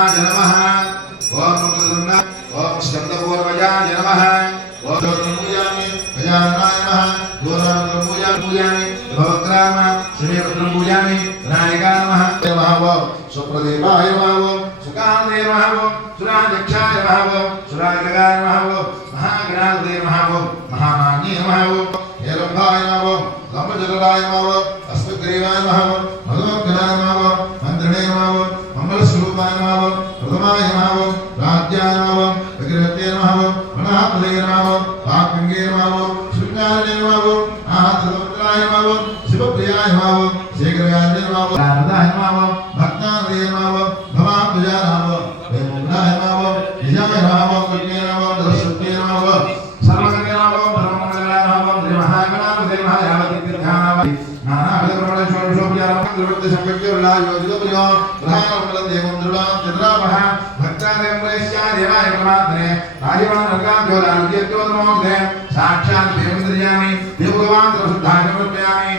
गजाननाय नमः ओम मुकुंद ओम स्कंदपूर्वजाय नमः ओम पूजामि गजाननाय नमः दोराम पूजामि भवग्राम श्रीरुद्रं पूजामि विनायकाय नमः नमः सुप्रदीपाय नमः सुकान्ते नमः सुराध्यक्षाय नमः सुराजगाय नमः महागणाधिपते नमः महामान्ये नमः हेरंभाय नमः लंबजलराय नमः अस्मद्ग्रीवाय नमः भगवद्गणाय नमः मंत्रिणे नमः मंगलस्वरूपाय नमः प्रथमाय नमः राज्याय नमः विग्रहते नमः गणाधिपते नमः वाक्यंगे नमः शृंगारे नमः आहात्रवत्राय नमः शिवप्रियाय नमः शेखराय नमः नारदाय नमः भक्ताय नमः भवाब्जाय नमः वेमुग्धाय नमः विजयाय नमः कन्ये नमः दर्शते नमः सर्वगते नमः ब्रह्ममंगलाय नमः श्री महागणाधिपते नमः यावति तीर्थानाम नानाविधप्रमाण षोडशोपचारं द्रवृत्त संकल्प्योल्ला योजितप्रियो प्रधानमंगलं देवं द्रुवां चन्द्रामः भक्तानां प्रेष्याय देवाय परमात्मने राजवानर्गाभ्यो नमोऽस्ते साक्षात् देवेन्द्रयामि देवभगवान् प्रसिद्धाय समर्पयामि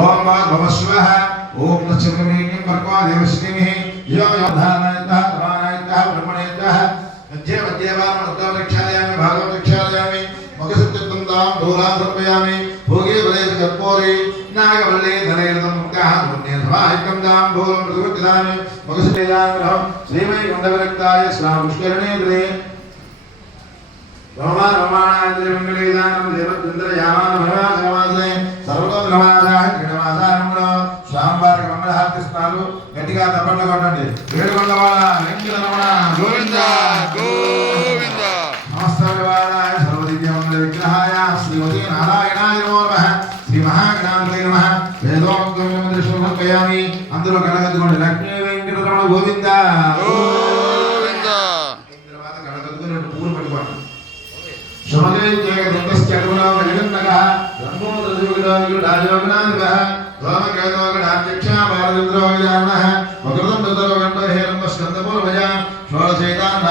ओम भवस्वः ओम नक्षत्रमेकं वर्को देवश्रीमिः यो योधानायतः प्रमाणायतः ब्रह्मणेतः मध्य मध्यवामनुत्तमरक्षालयामि भागवतरक्षालयामि मगसत्यत्तन्तां दोलां समर्पयामि भोगे बले कर्पूरे नागवल्ले धनेरदं मुक्ताः पुण्यसभायकं दां भोगं प्रतिवृत्तिदामि मगसत्यदानः श्रीमैकुण्डविरक्ताय स्वापुष्करणे द्रे रमाणान्द्रिमङ्गलेदानं देवद्विन्द्रयामानं भवासमासे सर्वतोद्रमादाः क्रीडमासारम्भो स्वाम्बारकमङ्गलहार्तिस्नालु గట్టిగా తప్పట్లు కొట్టండి వేడుకొండవాడ వెంకటరమణ గోవింద గోవింద నమస్తవాడాయ సర్వదివ్యమంగళ విగ్రహాయ శ్రీమతి నారాయణాయ నమో నమః శ్రీ మహాగణాధిపతయే నమః వేదోక్తం సమర్పయామి అందరూ గణగద్దుకోండి లక్ష్మీ వెంకటరమణ గోవింద గోవింద తర్వాత గణగద్దుకొని రెండు పూలు పట్టుకోండి శుభదే జగదంతశ్చర్మణో జగన్నగః బ్రహ్మోదరజుగుడాయుడు రాజయోగనాథగః रोमकेतोगणाध्यक्षा बालचन्द्रो गजाननः वक्रतुण्डधरो गण्डो हेरम्ब स्कन्दपूर्वजा षोडशैतान्